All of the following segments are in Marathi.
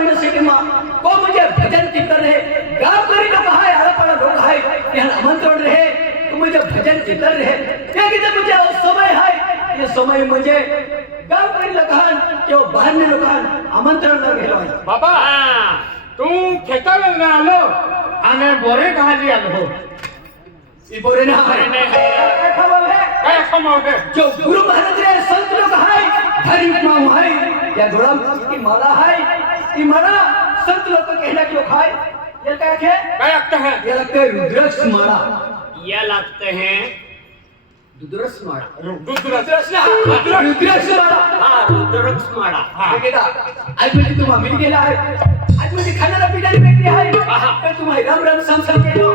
महिना सिटीमा को म्हणजे भजन कीर्तन है गावकरी लोक आहे आळपाडा लोक आहे त्याला आमंत्रण रहे तू म्हणजे भजन कीर्तन रहे ते किती म्हणजे समय आहे हे समय म्हणजे गावकरी लोकांन किंवा बाहेरने लोकांन आमंत्रण गेलो आहे बाबा तू खेताला आलो आणि बोरे खाली आलो ई बोरे ना काय खमावले जो गुरु महाराज रे संत लोग है हरि माऊ है या गुलाम की माला है ई माला संत लोग को कहना क्यों खाए ये क्या है ये लगता है रुद्राक्ष माला ये लगते हैं रुद्राक्ष माला रुद्राक्ष माला हाँ रुद्राक्ष माला हाँ बेटा आज मुझे तुम मिल गया है आज मुझे खाना पिटाने व्यक्ति है मैं तुम्हारे राम राम संसार के लो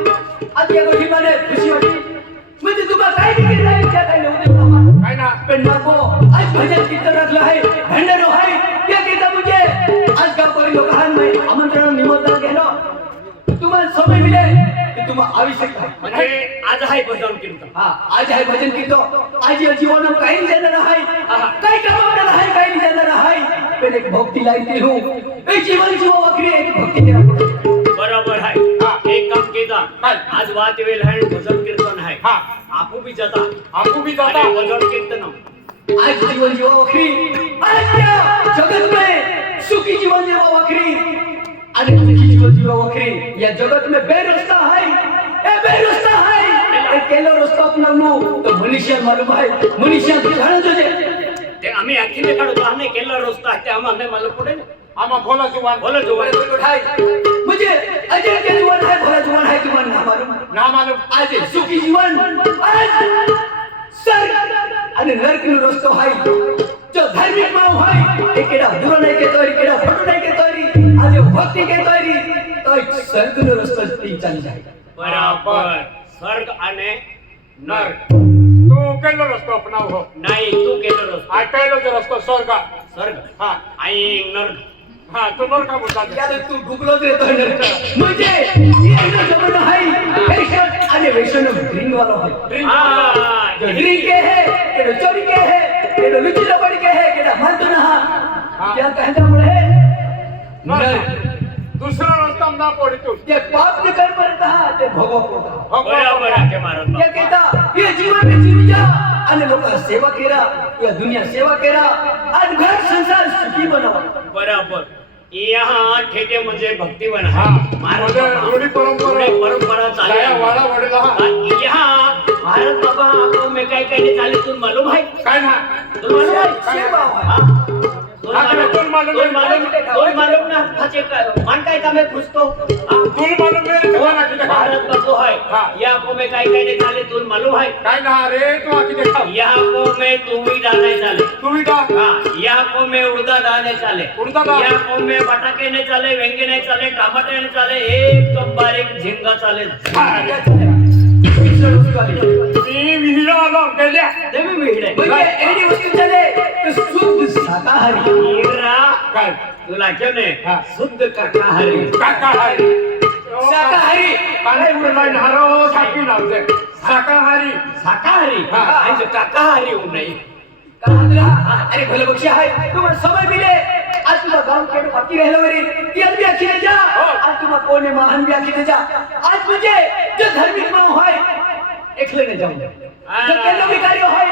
आज ये गोष्टी माने खुशी होती मुझे तुम्हारा काय नहीं केला है क्या काय होते काय ना पण नको आज भजन कीर्तन रखलं आहे भंडारो आहे क्या कहता मुझे आज का कोई लोकांना मैं आमंत्रण निमंत्रण गेलो तुम्हाला समय मिले की तुम्हाला आवश्यक आहे म्हणजे आज आहे भजन कीर्तन हां आज आहे भजन कीर्तन आज या जीवन में काही नहीं जाना है काही कमावना है काही नहीं जाना है पण एक भक्ति लायकी हूं ए जीवन जीव वखरी एक भक्ति देना पड़े बराबर है एक काम कीदा आज बात वेल है भजन कीर्तन है हाँ आपू भी जाता भजन कीर्तन आज जीवन जीवा वखरी आज या जगत में सुखी जीवन जीवा वखरी आणि दुखी जीवन जीवा वखरी या जगत में बेरोजगार है ए बेरोजगार है ए केलो रस्ता अपनावनो तो मनुष्य मालूम है मनुष्य जाणो जोजे ते आम्ही अखिले काढतो आम्ही केला रस्ता ते आम्हाला मालूम पडे ना आमा भोला जुवान मुझे अजय के जुवान है भोला जुवान है जुवान ना मालूम आज सुखी जीवन आज स्वर्ग आणि नरक नो रस्तो है जो धार्मिक माव है एकेडा दूर नाही के तोरी केडा फोटो नाही के तोरी आज भक्ति के तोरी तो स्वर्ग नो रस्तो तीन चाली जाए बराबर स्वर्ग आणि नरक तू केलो रस्तो अपनाव हो नाही तू केलो रस्तो आ केलो जो रस्तो स्वर्ग हां आई नरक हाँ तो नर का बोलता क्या तू भूखलो दे तो मुझे ये जो जमाना है फैशन अरे वैशन ड्रिंक वाला है हां जो ड्रिंक के है के चोरी के है के लुच्ची लबड़ी के है के मानतो ना क्या कहता पड़े नहीं दूसरा रास्ता ना पड़ी तू ये पाप ने कर पड़ता ते भोगो पड़ता बराबर आके मारत क्या कहता ये जीवन में जीव जा अन्य लोग सेवा केरा या दुनिया सेवा केरा आज घर संसार सुखी बनावा बराबर यहाँ ठेठे म्हणजे भक्ती बना महाराज रूढी परंपरा चालू वाडा वडील यहाँ भारत बाबा आपको में काय काय चालू तुम मालूम है काय ना तुम मालूम है सेवा तुम मालूम ना हाचे मान काय का मैं पूछतो तुल मालूम मेरे ठिकाना की भारत बाबू है यहाँ को में काय काय चाले तुम मालूम है काय ना रे तू आकी देखा यहाँ को में तुवी डालने चाले तुवी डाल हां यहाँ को में उड़दा डालने चाले उड़दा डाल यहाँ को में बटाके नहीं चाले वेंगे नहीं चाले टमाटर नहीं चाले एकदम बारीक झिंगा चाले मी विहिरा आलो गेल्या देवी मिळले म्हणजे एडी वस्तू चले तो शुद्ध शाकाहारी हीरा काय तुला क्यों नहीं शुद्ध काकाहारी काकाहारी शाकाहारी काय उरला नारो साकी नावजे शाकाहारी शाकाहारी आणि जो काकाहारी होऊ नये अरे भले बक्षी आहे तुम्हाला समय मिले आज तुला गांव के बाकी रहलो रे तिल भी आखी जा आज तुम कोने महान भी आखी जा आज मुझे जो धार्मिक मां है एकले ने जाऊं जो केलो भिखारी है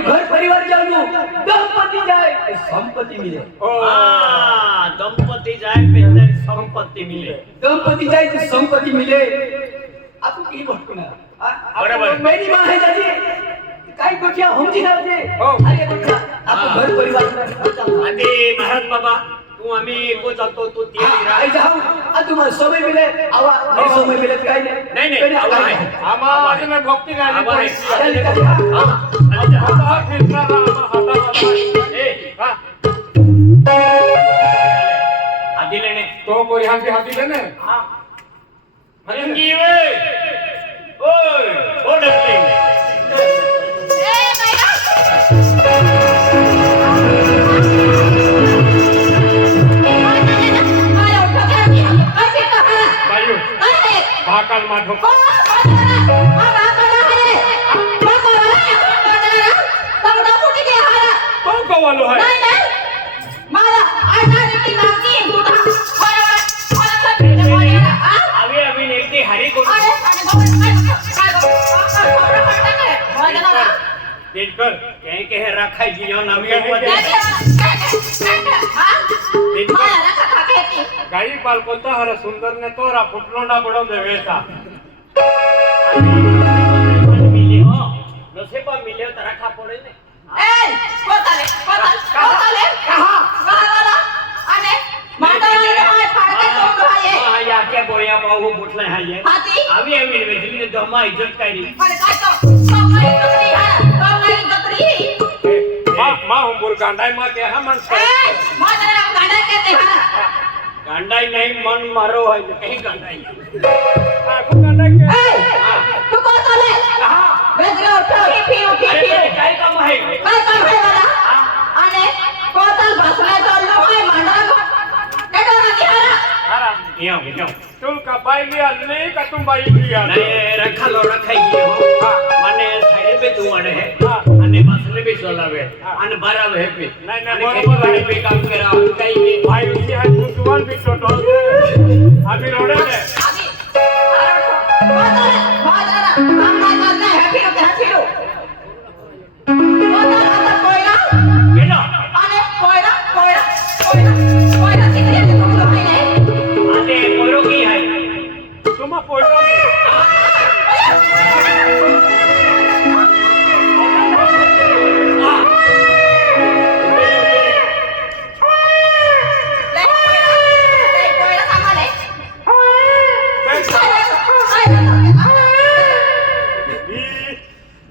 घर परिवार जाऊं दंपति जाए संपत्ति मिले हां दंपति जाए पेंदर संपत्ति मिले दंपति जाए तो संपत्ति मिले आपको की भटकना बराबर मेरी मां है जाजी काय गोठिया हमजी नावजे अरे गोठिया आपको घर परिवार में आदि महाराज बाबा तू आम्ही को जातो तू तियारी आई जाऊ आज तुम्हाला समय मिले आवा नाही समय मिले काय नाही आवा आहे आमा अजून भक्ती नाही आवा आहे चल का आली जा हाता फिरना हाता ए आधी लेने तो कोई हाती लेने हां मनंगी वे ओय ओ डरलिंग भाकल माठो तो कवालो है नाही मला आधार की नाकी दिनकर કે રાખાઈ ગયો નવી गाई पालकोता हर सुंदर ने तोरा फुटलोंडा बड़ो देवेता નસીબમાં મિલ્યો તો રાખા પડે ને કે બોયા પાઉ બોટલે હાયે આવી આવી વેધલી દમા ઇજ્જત કાઢી माँ हम बुर गांडाई माँ के हम मन से ગાંડાઈ નહીં મન મારો હોય તો કઈ ગાંડાઈ आपको गांडाई के અરે કાઈ કામ હે યો યો तुम का बाई लिया नहीं का तुम बाई लिया નહીં રખાલો રખાઈ ગયો મને સાઈડે पे તું અડે હે અને બસલે भी સોલાવે અને બરાબર હે पे नहीं नहीं અને बरोबर ગાડી पे काम करा कई के भाई उसकी है दुश्मन भी टोटल अभी रोड़े ने કેનો આને કોરો કી હે तुम पोइटो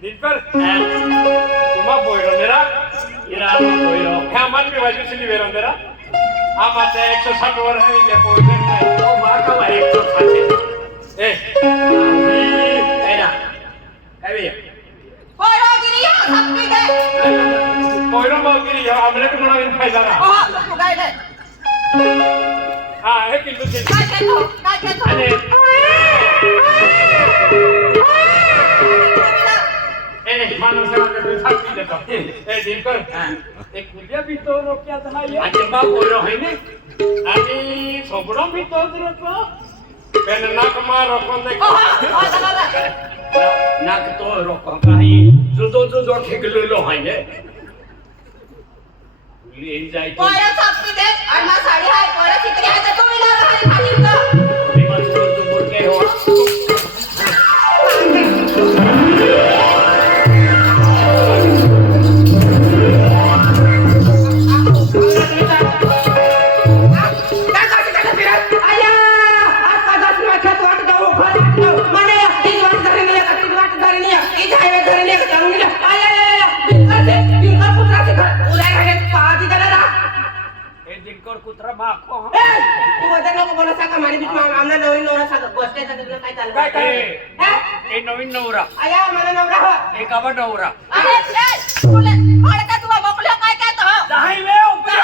दिनकर तुम पोइटो मेरा ઈરાનો કોઈરો है मन में वाजू से लिवेरो मेरा आ माते 160 वर है ये पोइटो नहीं ઓ માકા ભાઈ 160 ए કેના કઈ पोइटो मौकी है हमने को बड़ा इन फायदा रहा हां है किलो से અને ए मानो से आके साथ पी लेता ए दिनकर एक कुलिया भी तो रोकिया था ये આજે બા કોઈરો હે ને आणि सोबडो भी तो रोको पेन नाक मार रोको दे નાક તો રોકો કાઈ જુદો જુદો ઠેકલેલો હોય ને લઈ જાય તો એમાં સુર તો બોલ કે હો એ દિનકર કૂતરા બાખો काय काय એ નવીન નવરા એ કાબા નવરા દહાઈ વે ઉપર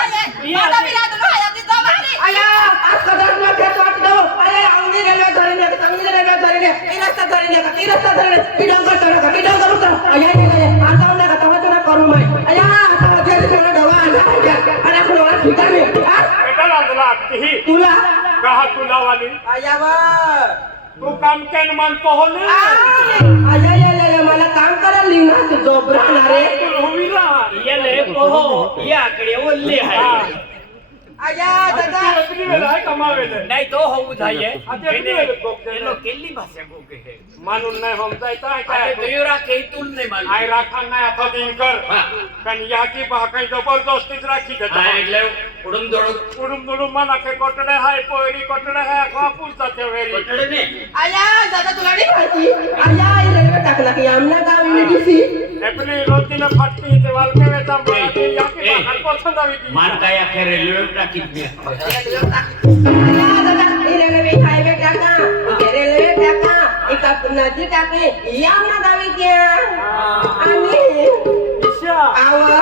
बेटा लागला ही तुला कहा तुला वाली तू काम केन मानतो हो ने मला काम करायला लिहिणार जोबरा रे तू होईला ये पोहो ये आकडे ओल्ले हाय आया दादा अपनी वेला है कमावेले नाही तो होऊ जाये आता किती वेळ गोगते? एनो केल्ली भाषा गोके हे मानून नाही समजायचं आहे आता काय गयोरा के तुल नाही मालूम आय राखा नाही आता दिनकर हा. पण या की काही जबरदस्तीच राखी देता हा એટલે ઉડમ દોડમ उडूम दुडूम मना के कोटडे हाय पोरी कोटडे हाय खापूस जाते वेरी પટડે ને आया दादा तुला नाही माहिती आया ही रेल्वे टाकला की आमना गाव इमेडीसी एपली रोटीने फाटती ते वालके वेचा माती या की बाहेर पसंत आवी ती मान काय आखे रेल्वे टाकीत मी आया दादा ही रेल्वे हायवे टाका रेल्वे टाका एका नदी टाके या आमना गावी क्या आणि ईशा आवा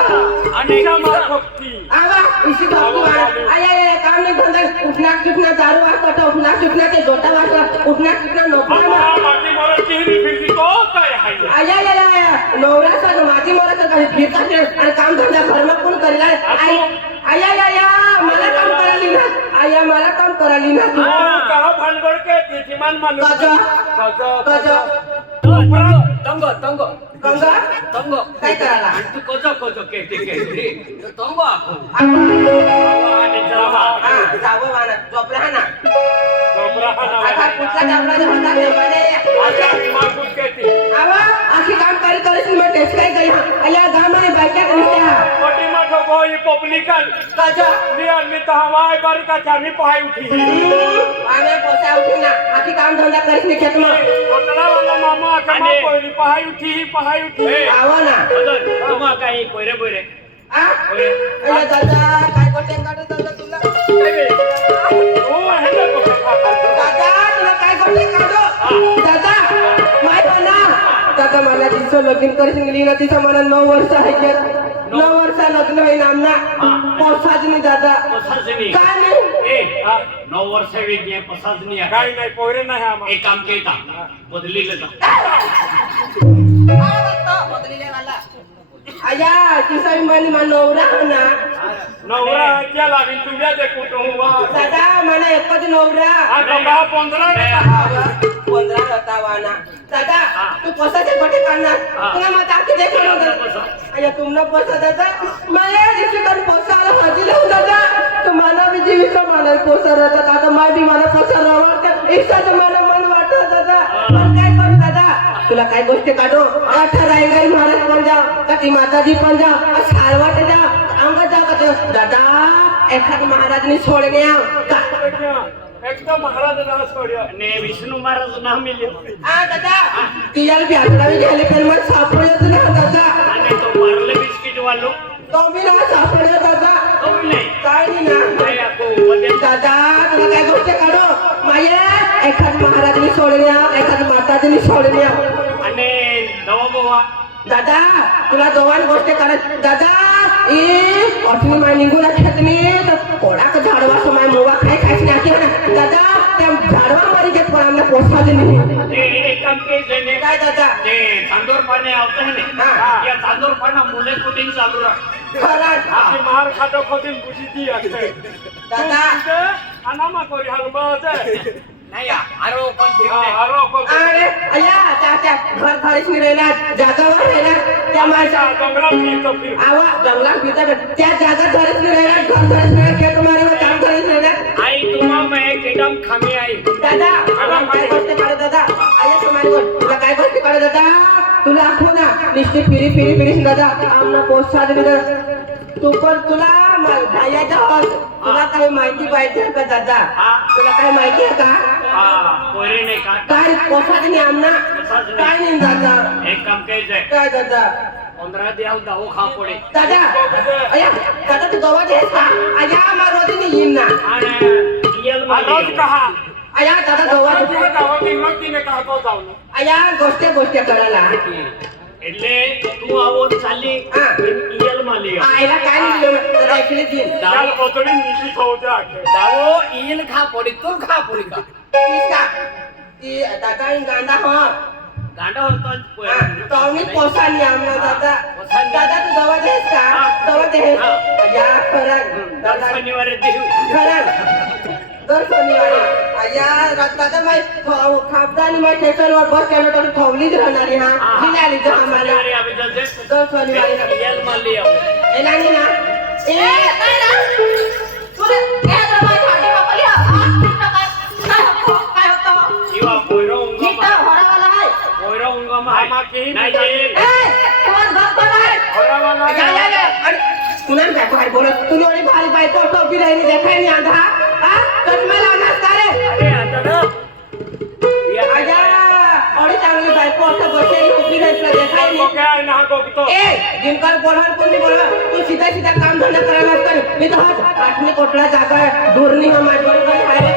અને ईशा मार खोकती आवा इसी बाबू आया आया काम नाही धंदा उठना चुटना दारू वाजता उठना चुटना ते जोटा वाजता उठना चुटना नोकरी बाबा माती मोर चेहरी फिरती तो काय हाय आया आया आया नवरा माझी मला तर काही फिरतात आणि काम धंदा घरमा कोण करेल आया आया मला काम करायली ना आया मला काम करायली ना तू कहा भानगड के तिमान मालूम गजा गजा गजा તંગો તંગો गंगा तंगो काय करायला आणि तू कोचो कोचो के तंगो आखो हा आणि जावा जावं वाना झोपला हा ना झोपरा हा आता नावा. कुठला जावला होता देवाने आता दिमाग कुठ कहती. आवा आखी काम करी करी मी टेस्ट काय करी अल्या गामाने बायका करत्या मोठी मोठो बोई पब्लिकन. काजा मी आणि तहावाय बारी का चामी पहाय उठी. आमे पोसा उठी ना आखी काम धंदा करीस मी खेत में कोटला वाला मामा का मा पोरी पहाय उठी पहाय उठी. आवा ना बदल तुम्हा काही कोयरे बोयरे आ अल्या दादा काय करते काढत दादा तुला ओ हेला को दादा तुला काय करते काढो दादा माय बना दादा मला तिचं लगीन करीस गेली ना तिचं मला 9 वर्ष आहे के 9 वर्ष लग्न होईन आमना पोसाच नाही दादा पसाजनी काय नाही ए 9 वर्ष वेगळे पसाजनी आहे. काय नाही पोरे नाही आम्हा. एक काम केता बदली लेता आया तिचं मनी मा नवरा ना नवरा क्या लावी तुझ्या दे कुटुंबा. दादा मला एकच नवरा आ बाबा 15 ने 15 होता वाना दादा तू पोसाचे पटे काढणार तुला मग आखी देखो आया तुमना पोसा दादा मला दिवशी कर पोसाला हजीले हो दादा तुम्हाला मी जीवित मला पोसा राहता दादा माय बी मला पोसा रावत इच्छा तुम्हाला मन वाटत दादा पण काय करू दादा तुला काय गोष्ट काढो आठा रायगड महाराज पण जा कटी माताजी पण जा सारवाट जा अंग जा का दादा एखाद महाराजनी सोडणे का एकदम महाराज ना सोड्या. ने विष्णू महाराज ना मिले आ दादा तियाला व्याकरावी घ्यायला पण मला सापडत ना दादा आणि तो मारले बिस्किट वालो तो मी ना सापडत दादा तो नाही काय नाही ना काय आपको मध्ये दादा तुला काय गोष्ट काढो माये एखाद महाराजनी सोडण्या एखाद माताजीनी सोडण्या आणि दवा दादा तुला दोन गोष्ट काढत दादा ए अठमी माय निघून खेतनी तर कोणाक झाडवा समाय मोवा खाय खायच नाही ना दादा त्या झाडवा मारी घेत पण आमना पोसाले नाही एक काम के जने काय दादा ते तांदूर पाने आवते है ने हाँ. या तांदूर पाना मुले कुटिंग चालू रहा खरंच अशी मार खातो खोदीन बुशी दी आहे. दादा अनामा कोरी हलबाज. नाही आरो पण ठेवले आरोप अरे अया त्या घर खरीच नाही राहिला जागावर राहिला त्या माझ्या डोंगरा फिरतो फिर. आवा जंगलात भीतर त्या जागा खरीच नाही राहिला घर खरीच नाही खेत मारीवर काम खरीच नाही राहिला आई तुम्हा मैं केडम खामी आई दादा आम्हाला काय गोष्ट काढ दादा आया तुम्हाला तुला काय गोष्ट काढ दादा तुला आखो ना निश्चित फिरी दादा आमना पोस्ट साधे तू पण तुला भायाचा हॉस तुला काही माहिती पाहिजे का दादा तुला काही माहिती आहे का पोरे नाही का काय पोसाच नाही आमना काय नाही दादा एक काम केजे काय दादा 15 दिवस दाव खा पडे दादा अया दादा तू गवा आहेस का अया मा रोजी येईन ना आणि रियल रोज कहा अया दादा गवा तुला गावात व्यक्तीने कहा तो जाऊ. अया गोष्ट करायला એટલે તું આવો ચાલી ઈયલ માં લે आयला काय नाही जरा ऐकले ती त्याला पोतडी नीती खाऊच्या आखे. દાવો ઈયલ ખા પડી તું ખા પડી का इसका ती दादा गांडा हा ગાંડો હતો तो मी पोसानी आमना दादा दादा तू दवा देस का दवा दे या खरं दादा शनिवारी देऊ खरं दर शनिवारी अया दादा माय खापदानी माय स्टेशनवर बस स्टँड वर ठेवलीच राहणारी हा जिल्ह्याली जा आम्हाला શનિવારે આવી જશે दर शनिवारी ઈયલ માં લે આવો एला नाही ना ए काय ना तुला काय दरबार छाटी बापली काय होतं ઈવા પોયરો मी तर ઊંઘમાં होरावाला आहे પોયરો ઊંઘમાં આમાં કેही नाही नाही. ये ए कोण गप्प आहे होरावाला या अरे कुणाला काय काय बोलत तू एवढी भारी बायको टोपी राहिली देखाय नाही आधा हा चष्मा लावणार का रे अरे आता ना अया एवढी चांगली बायको असं बसेल टोपी नाही तुला देखाय तो नाही क्या आहे ना बघतो. ए जिनकर बोलवर कोणी बोलवर तू सीधा काम धंदा करायला कर मी तर आठवी कोटला जागा दूर नाही हा माझ्यावर काही हायवे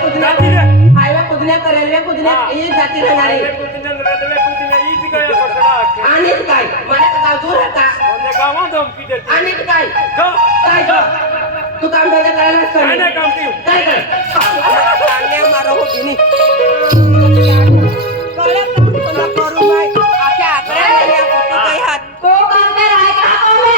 कुदण्या रेल्वे कुदण्या ही जाती राहणार अरे आहे कुठे रेल्वे कुठे हीच काय पकडा आखे. आणि काय मला तर गाव दूर होता म्हणजे गावात धमकी देते. आणि काय जो काय ग तू काम धंदा करायला काय नाही काम ठेव. काय कर मारो होती नी करू बाय आख्या आकडे काही हात तो काम कर आहे का काम आहे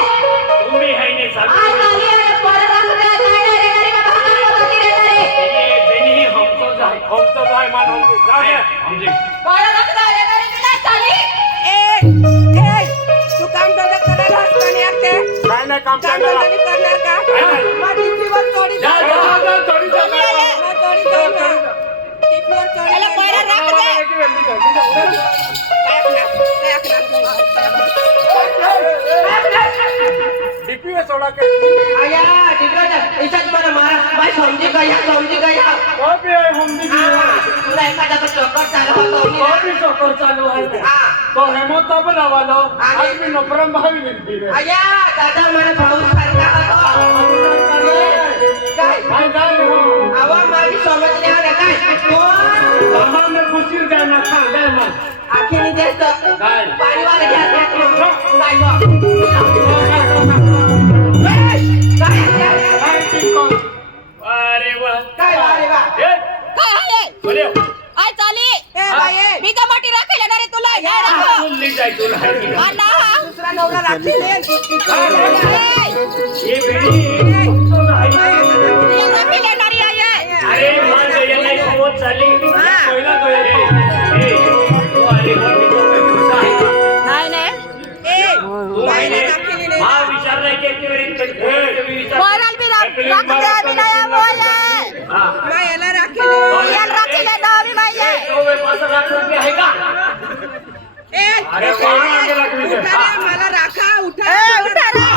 तुम्ही है नाही चालू आज आली आहे परत असं काय नाही रे रे का भागा होती रे रे ये बेनी हमको जाय हमचं जाय मान हमचे. जा रे. हमजे परत असं काय रे रे काय चाली ए आमच्या काम घरात. धंदा करणार का नाही. मग टीव्हीवर चोरी जा, जा, करणार. जा, चोरी जा, जा. मग चोरी करणार. टीव्हीवर चोरी याला करणार. पहिला राख दे. काय डीपी में सोडा के आया डिग्रज इथं मला मारा बाय समजी गया वो भी है हम भी तुला एखादा चक्कर चालू होतो वो भी चक्कर चालू है तो हेमंत बनावालो आज भी नपरम भावी निघती रे आया दादा मला पाऊस सारखा होतो काय भाई जाने हो आवा माझी समजली आला काय कोण वहां में कुशीर जाना था गए मन आखिरी देश काय पाणी वाला घ्या काय काय ठीक को अरे वा काय अरे वा ए काय आहे बोले आय चाली ए बाई मी का मोठी राखेल ना रे तुला काय राखो बोलली जाय तुला अण्णा दुसरा नवरा राखील ये बेडी तो नाही या राखेल येणारी आहे अरे मान याला सोबत चालली पहिला तो ए तो आली का मी तो खुश आहे नाही नाही ए तू माहिती मा विचारलाय की तुम्ही विचार बोलाल बी राख दे मी नाही बोले हां मग याला राखील याला राखेल ना मी माहिती आहे तो वे 5 लाख रुपये आहे का ए अरे कोण मागे लागली ते? उठा रे, मला राखा उठा ए उठा रे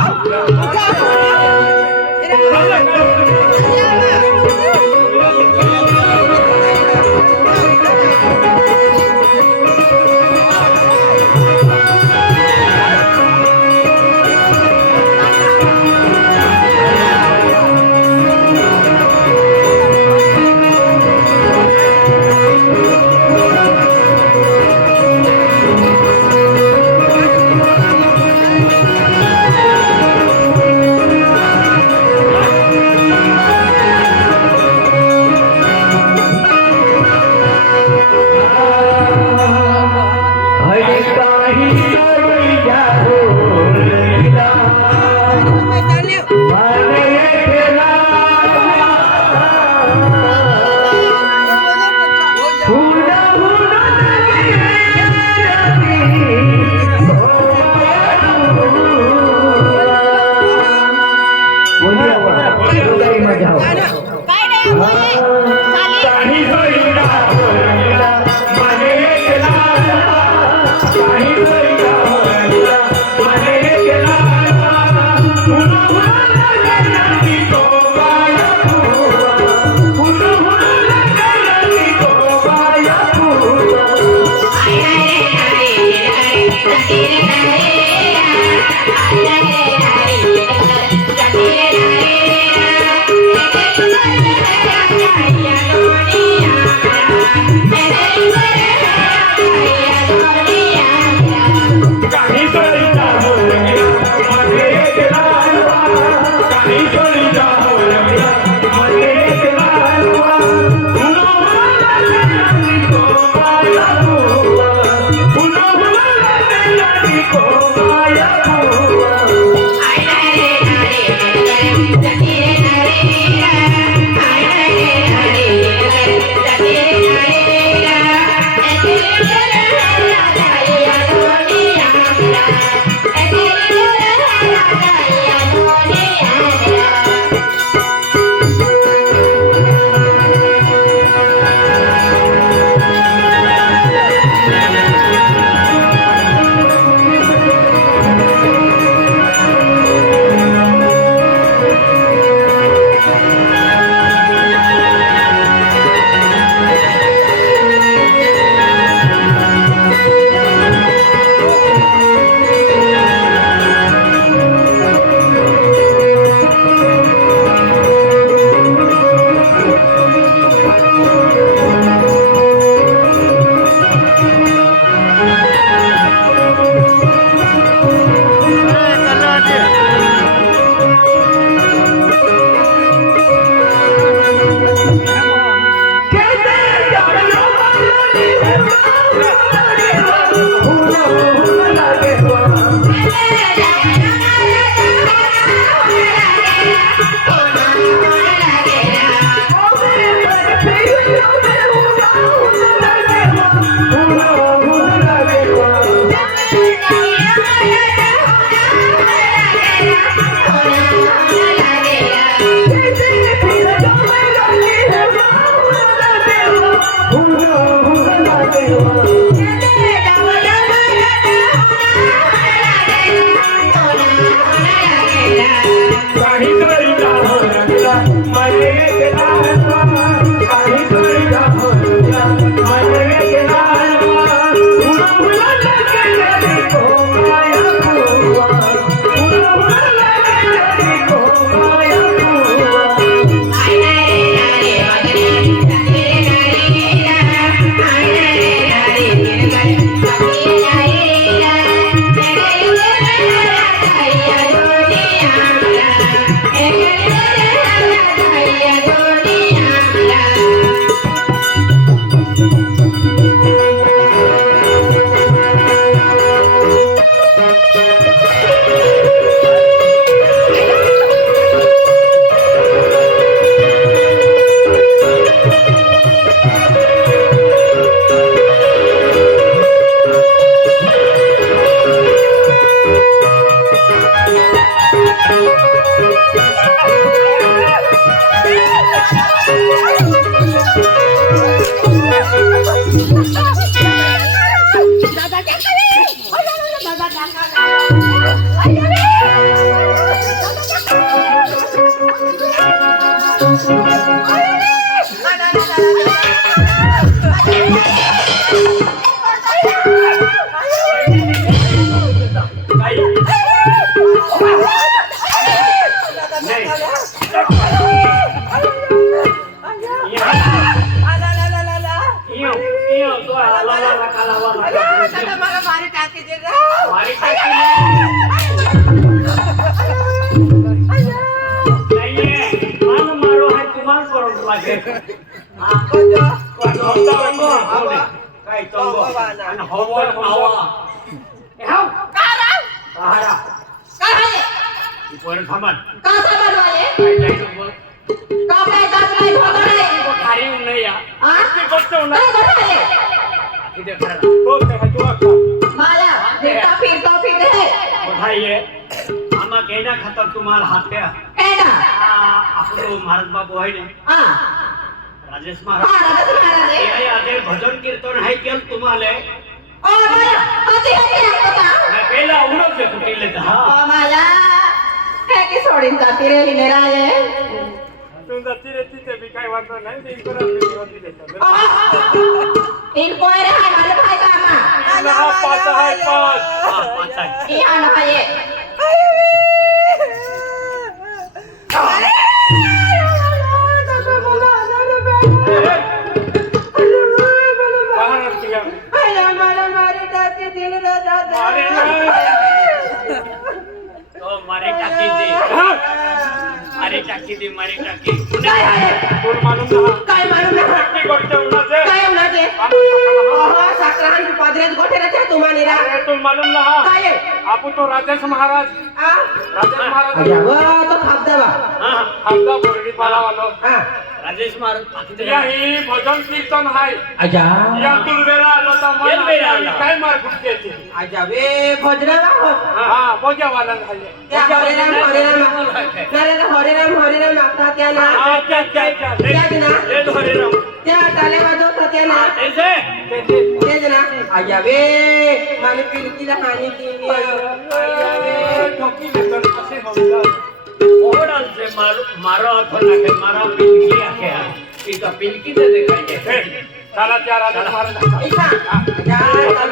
तुम्हाला हात्या आपलो महाराज बाबू आहे ना राजेश महाराज भजन कीर्तन आहे केलं तुम्हाला पहिला उडत कुठे सोडीन जाती रे हिनेराये तू जाती रे तिथे मी काय वाटलं नाही ते इकडे होती देतात तीन पोयर हाय मला काय कामा पाच आहे ई आना पाये मारी टाकी मालूम ना काय मालूम ना ती गोष्ट उन्हाचे काय उन्हाचे साखरान पदरेत गोठे रखे तुम्हाला अरे तुम मालूम ना काय आपू तो राजेश महाराज तो खापदावा आपला बोर्डी पाला वालो राजेश महाराज या ही भजन कीर्तन हाय आजा या तुलवेरा आलो तर मला काय मार फुटते ती आजा वे भजनावा हो हा बोजा वाला हाय त्या हरेराम आपता त्या ना त्याच ना त्या टाले वाजवता त्या ना तेच ना आजा वे मला पिलकीला हानी केली ठोकी देतात असे होतात ओडालचे मारो अथवा नाके मारा पिलकी आखे इका पिलकी दे देखाय चला त्या राजेश महाराज इसा या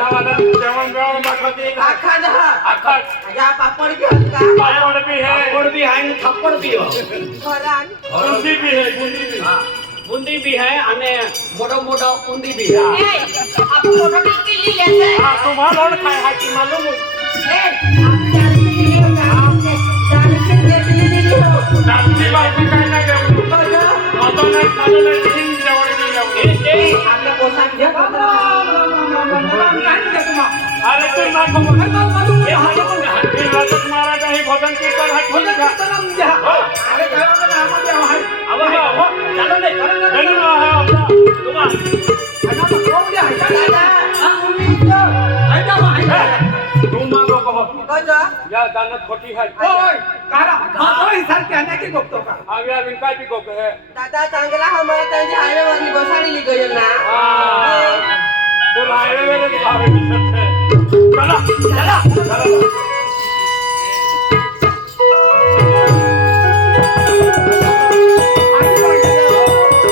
वाला जेवण जेवण दाखवते आखा जहा आखा या पापड़ भी हल्का पापड़ भी है पापड़ भी है और थप्पड़ भी हो घरान बूंदी भी है बूंदी भी बूंदी भी है અને મોટો મોટો ઊંધી भी है आप फोटो टिक ली लेते हां तुम्हारा और खाए है कि मालूम रात्री बाकी काय ना घेऊ आता नाही खाल्लं नाही तीन जेवण नाही आपल्या पोशाख घ्या अरे तू ना खबर हे हाय पण हे राजेश महाराज हे भजन कीर्तन हाय खोल घ्या अरे गावाला नाम द्या हाय अब चलो ले नाही ना है आपला तुम्हा आता कोण द्या तू मागो कहो कजा या दानत खोटी है ओय कारा भातोय सारखे अनेक गोपतो का आव्या विकाय भी गोप है दादा चांगला हा मला त्यांची हायवेवरनी बसाडली गयो ना तो हायवे वर चला चला